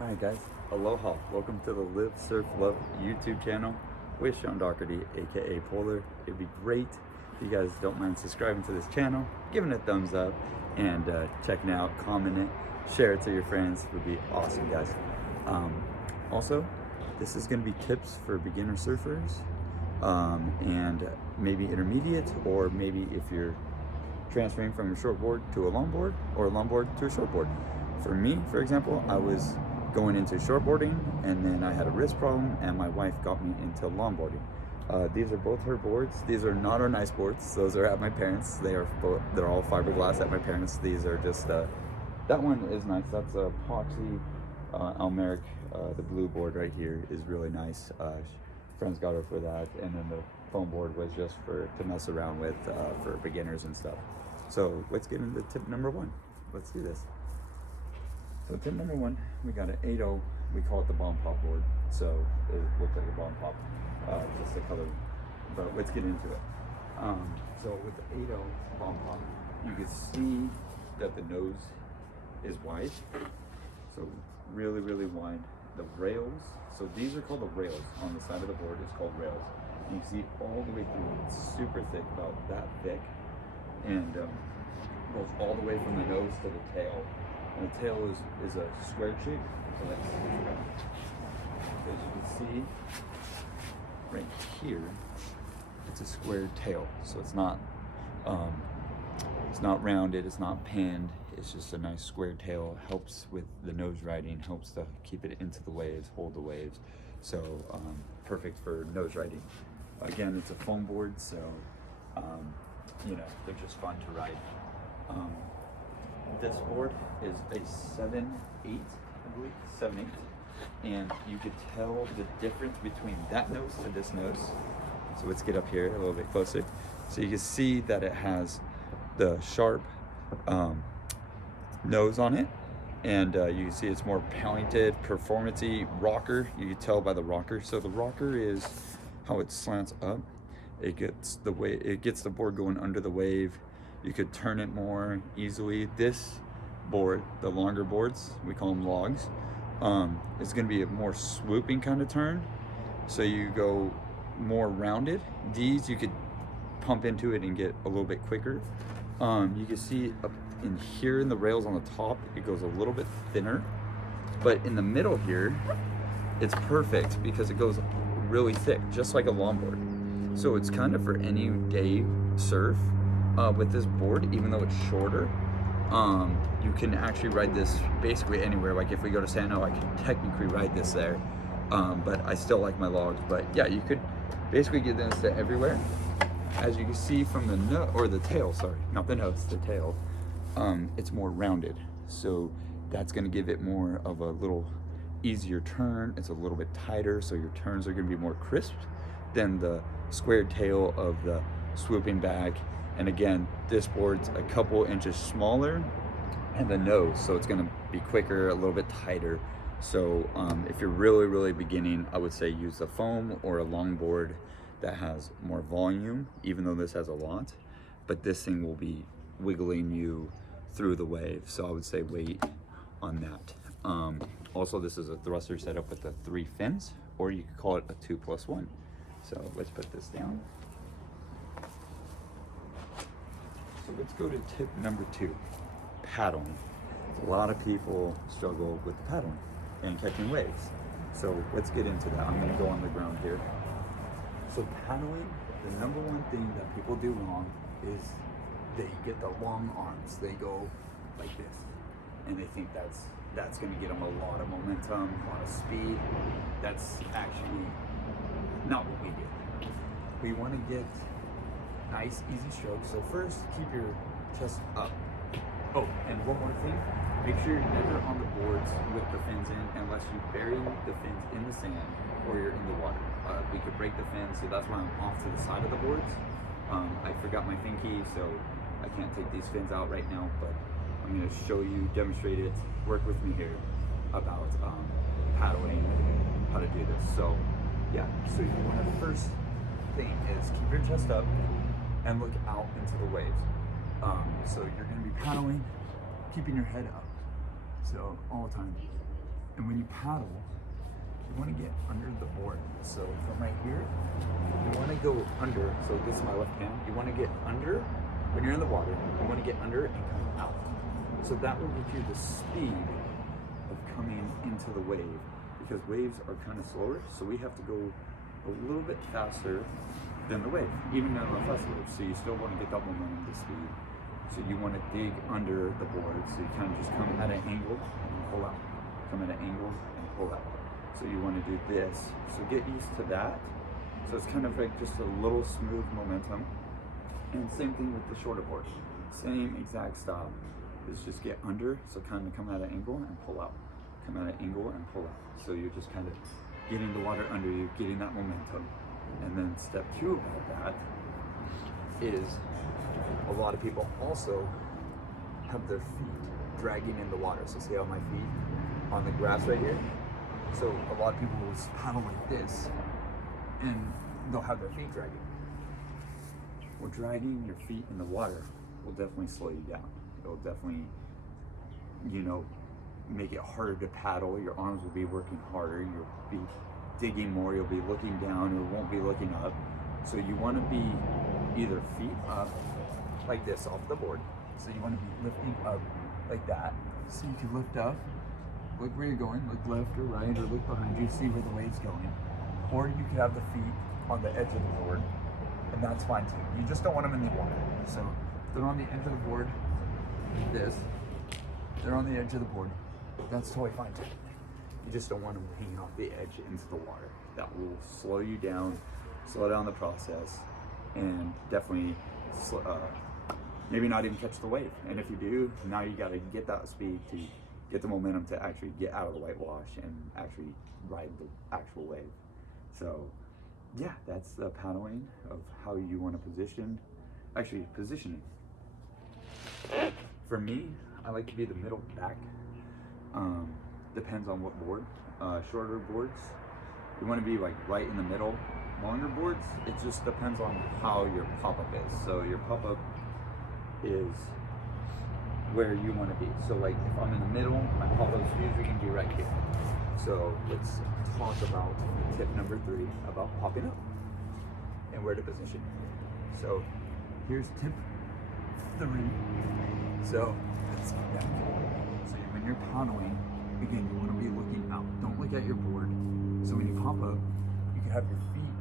Alright guys, aloha. Welcome to the Live Surf Love YouTube channel with Sean Doherty, aka Polar. It'd be great if you guys don't mind subscribing to this channel, giving it a thumbs up, and checking out, commenting it, share it to your friends. It would be awesome, guys. Also, this is going to be tips for beginner surfers, and maybe intermediate, or maybe if you're transferring from a shortboard to a longboard, or a longboard to a shortboard. For me, for example, I was going into shortboarding, and then I had a wrist problem, and my wife got me into longboarding. These are both her boards. These are not our nice boards. Those are at my parents'. They're all fiberglass at my parents'. These are just that one is nice. That's a epoxy Almeric. The blue board right here is really nice. Friends got her for that, and then the foam board was just to mess around with for beginners and stuff. So let's get into tip number one. Let's do this. So tip number one, we got an 8.0. We call it the bomb pop board. So it looks like a bomb pop, just the color. But let's get into it. So with the 8.0 bomb pop, you can see that the nose is wide. So really, really wide. The rails, so these are called the rails on the side of the board. It's called rails. And you see all the way through. It's super thick, about that thick, and goes all the way from the nose to the tail. And the tail is a square shape. So that's, as you can see right here, it's a square tail. So it's not rounded, it's not pinned. It's just a nice square tail. Helps with the nose riding, helps to keep it into the waves, hold the waves. So perfect for nose riding. Again, it's a foam board, so you know, they're just fun to ride. This board is a 7/8, I believe, 7/8, and you could tell the difference between that nose to this nose. So let's get up here a little bit closer. So you can see that it has the sharp nose on it, and you can see it's more pointed, performance-y rocker. You can tell by the rocker. So the rocker is how it slants up. It gets the board going under the wave. You could turn it more easily. This board, the longer boards, we call them logs, is going to be a more swooping kind of turn. So you go more rounded. These you could pump into it and get a little bit quicker. You can see up in here in the rails on the top, it goes a little bit thinner, but in the middle here, it's perfect because it goes really thick, just like a longboard. So it's kind of for any day surf. With this board, even though it's shorter, you can actually ride this basically anywhere. Like if we go to Sano, I can technically ride this there, but I still like my logs. But yeah, you could basically get this to everywhere. As you can see from the tail, sorry, not the nose, the tail, it's more rounded. So that's gonna give it more of a little easier turn. It's a little bit tighter, so your turns are gonna be more crisp than the squared tail of the swooping back. And again, this board's a couple inches smaller, and the nose, so it's gonna be quicker, a little bit tighter. So if you're really, really beginning, I would say use a foam or a longboard that has more volume, even though this has a lot, but this thing will be wiggling you through the wave. So I would say wait on that. Also, this is a thruster setup with the 3 fins, or you could call it a 2+1. So let's put this down. So let's go to tip number 2, paddling. A lot of people struggle with paddling and catching waves. So let's get into that. I'm gonna go on the ground here. So paddling, the number one thing that people do wrong is they get the long arms. They go like this, and they think that's gonna get them a lot of momentum, a lot of speed. That's actually not what we do. We wanna get nice, easy strokes. So first, keep your chest up. Oh, and one more thing, make sure you're never on the boards with the fins in unless you bury the fins in the sand or you're in the water. We could break the fins, so that's why I'm off to the side of the boards. I forgot my fin key, so I can't take these fins out right now, but I'm gonna show you, demonstrate it, work with me here about paddling, how to do this. So yeah, so you want to, first thing is keep your chest up and look out into the waves. So you're going to be paddling, keeping your head up. So all the time. And when you paddle, you want to get under the board. So from right here, you want to go under. So this is my left hand. You want to get under when you're in the water. You want to get under and come out. So that will give you the speed of coming into the wave, because waves are kind of slower. So we have to go a little bit faster than the wave, even in a fast wave. So you still want to get that momentum to speed. So you want to dig under the board. So you kind of just come at an angle and pull out. Come at an angle and pull out. So you want to do this. So get used to that. So it's kind of like just a little smooth momentum. And same thing with the shorter board. Same exact style. Is just get under. So kind of come at an angle and pull out. Come at an angle and pull out. So you're just kind of getting the water under you, getting that momentum. And then step 2 of that is a lot of people also have their feet dragging in the water. So see how my feet on the grass right here? So a lot of people will paddle like this and they'll have their feet dragging. Well, dragging your feet in the water will definitely slow you down. It'll definitely, make it harder to paddle. Your arms will be working harder. You'll be digging more. You'll be looking down or won't be looking up. So you want to be either feet up like this off the board. So you want to be lifting up like that. So you can lift up, look where you're going, look left or right, or look behind you, see where the wave's going. Or you could have the feet on the edge of the board, and that's fine too. You just don't want them in the water. So if they're on the edge of the board, like this, they're on the edge of the board, that's totally fine too. You just don't want them hanging off the edge into the water. That will slow you down, slow down the process, and definitely maybe not even catch the wave. And if you do, now you got to get that speed to get the momentum to actually get out of the whitewash and actually ride the actual wave. So yeah, that's the paddling of how you want to positioning. For me, I like to be the middle back. Depends on what board. Shorter boards, you want to be like right in the middle. Longer boards, it just depends on how your pop-up is. So your pop-up is where you want to be. So like if I'm in the middle, my pop-up is usually going to be right here. So let's talk about tip number 3 about popping up and where to position. So here's tip 3. So let's get back. So when you're paddling, again, you want to be looking out. Don't look at your board. So when you pop up, you can have your feet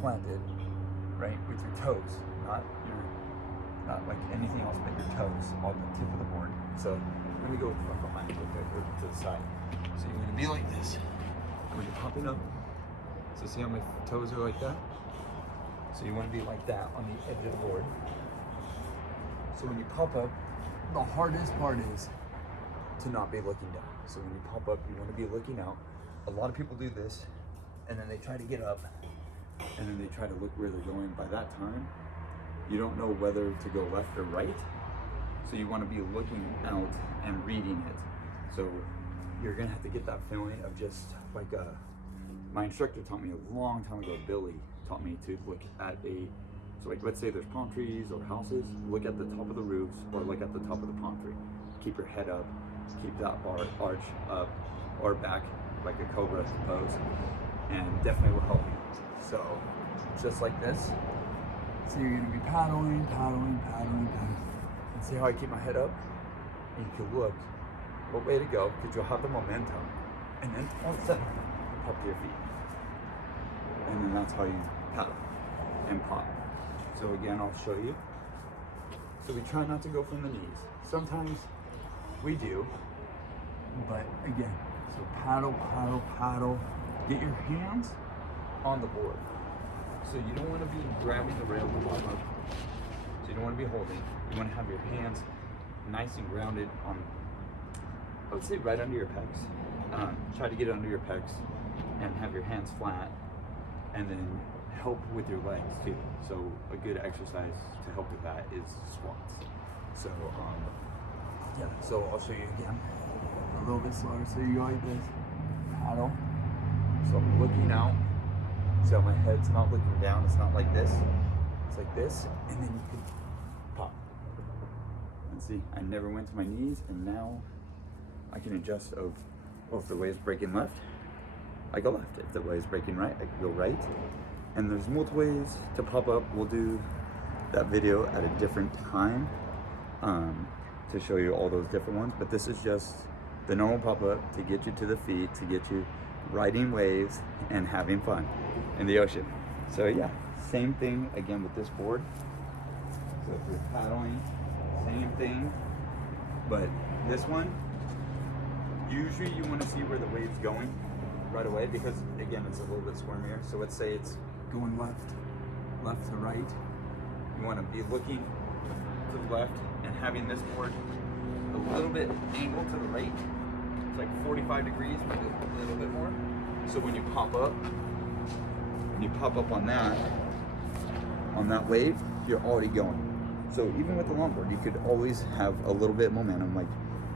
planted, right, with your toes, not like anything else but your toes on the tip of the board. So let me go from behind a little bit or to the side. So you're going to be like this when you're popping up. So see how my toes are like that? So you want to be like that on the edge of the board. So when you pop up, the hardest part is to not be looking down. So when you pop up, you want to be looking out. A lot of people do this, and then they try to get up, and then they try to look where they're going. By that time, you don't know whether to go left or right. So you want to be looking out and reading it. So you're gonna have to get that feeling of just like my instructor taught me a long time ago, Billy taught me to look at so like let's say there's palm trees or houses, look at the top of the roofs or look at the top of the palm tree. Keep your head up, keep that arch up or back like a cobra pose, and definitely will help you. So just like this. So you're gonna be paddling, and see how I keep my head up? And you can look what way to go, because you'll have the momentum, and then all of a sudden, you pop to your feet. And then that's how you paddle and pop. So again, I'll show you. So we try not to go from the knees. Sometimes we do, but again, so paddle. Get your hands on the board. So you don't want to be grabbing the rail at the bottom. So you don't want to be holding. You want to have your hands nice and grounded on, I would say right under your pecs. Try to get it under your pecs and have your hands flat, and then help with your legs too. So a good exercise to help with that is squats. So yeah, so I'll show you again a little bit slower. So you go like this, paddle. So I'm looking out. So my head's not looking down, it's not like this. It's like this, and then you can pop. And see, I never went to my knees, and now I can adjust of Well, if the wave's breaking left, I go left. If the wave's breaking right, I go right. And there's multiple ways to pop up. We'll do that video at a different time to show you all those different ones. But this is just the normal pop up to get you to the feet, to get you riding waves and having fun in the ocean. So yeah, same thing again with this board. So if you're paddling, same thing. But this one, usually you want to see where the wave's going right away, because again, it's a little bit squirmier. So let's say it's going left to right. You want to be looking to the left and having this board a little bit angled to the right. It's like 45 degrees, maybe a little bit more. So when you pop up on that wave, you're already going. So even with the longboard, you could always have a little bit of momentum, like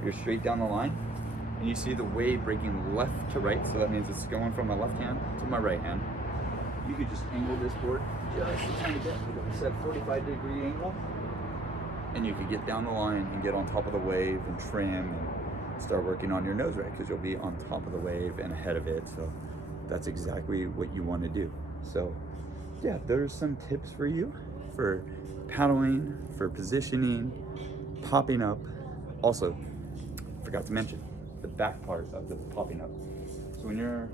you're straight down the line and you see the wave breaking left to right. So that means it's going from my left hand to my right hand. You could just angle this board just a tiny bit, set 45-degree angle, and you could get down the line and get on top of the wave and trim and start working on your nose right, because you'll be on top of the wave and ahead of it. So that's exactly what you want to do. So yeah, there's some tips for you for paddling, for positioning, popping up. Also, forgot to mention the back part of the popping up. So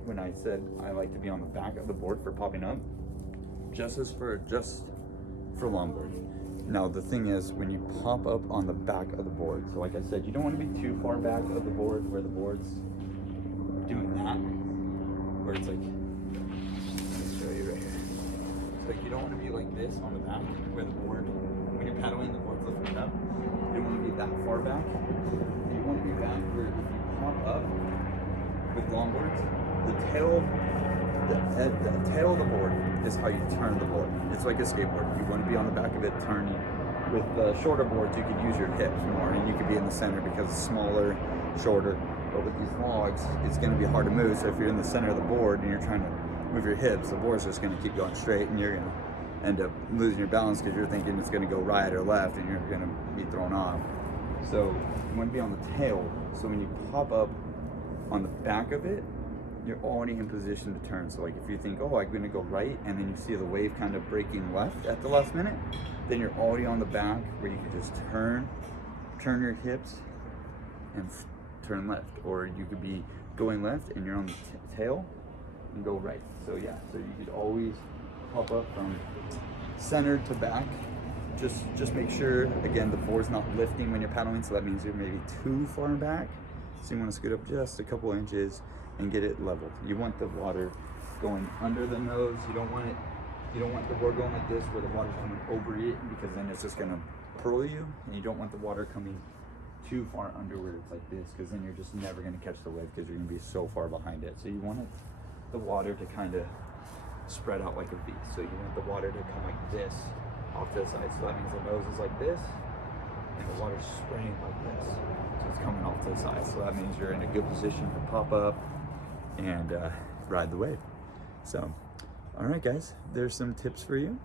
when I said I like to be on the back of the board for popping up, just for longboard. Now the thing is, when you pop up on the back of the board, so like I said, you don't want to be too far back of the board where the board's doing that, where it's like, let me show you right here. So you don't want to be like this on the back where the board, when you're paddling, the board's lifting up. You don't want to be that far back. You want to be back where if you pop up with longboards, the tail of the board is how you turn the board. It's like a skateboard. You want to be on the back of it turning. With shorter boards, you could use your hips more, and you could be in the center because it's smaller, shorter. But with these logs, it's going to be hard to move. So if you're in the center of the board and you're trying to move your hips, the board's just going to keep going straight, and you're going to end up losing your balance because you're thinking it's going to go right or left, and you're going to be thrown off. So you want to be on the tail. So when you pop up on the back of it, you're already in position to turn. So like if you think, oh, I'm going to go right, and then you see the wave kind of breaking left at the last minute, then you're already on the back where you can just turn your hips and turn left. Or you could be going left and you're on the tail and go right. So yeah, so you could always pop up from center to back. Just make sure, again, the board's not lifting when you're paddling, so that means you're maybe too far back. So you want to scoot up just a couple inches and get it leveled. You want the water going under the nose. You don't want the board going like this where the water's coming over it, because then it's just gonna pearl you. And you don't want the water coming too far under where it's like this, because then you're just never gonna catch the wave because you're gonna be so far behind it. So you want the water to kind of spread out like a V. So you want the water to come like this off to the side. So that means the nose is like this and the water's spraying like this. So it's coming off to the side. So that means you're in a good position to pop up and ride the wave. So, all right guys, there's some tips for you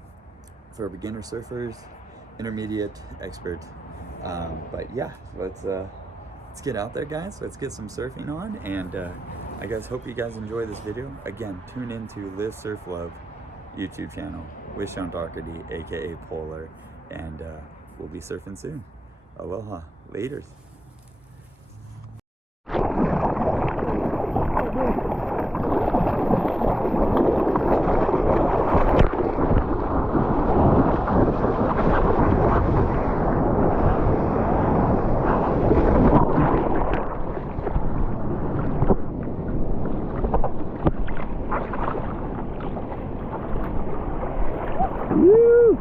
for beginner surfers, intermediate, expert. But yeah, let's get out there, guys. Let's get some surfing on, and I guys hope you guys enjoy this video. Again, tune into Live Surf Love YouTube channel with Sean Doherty, aka Polar, and we'll be surfing soon. Aloha, laters. Woo!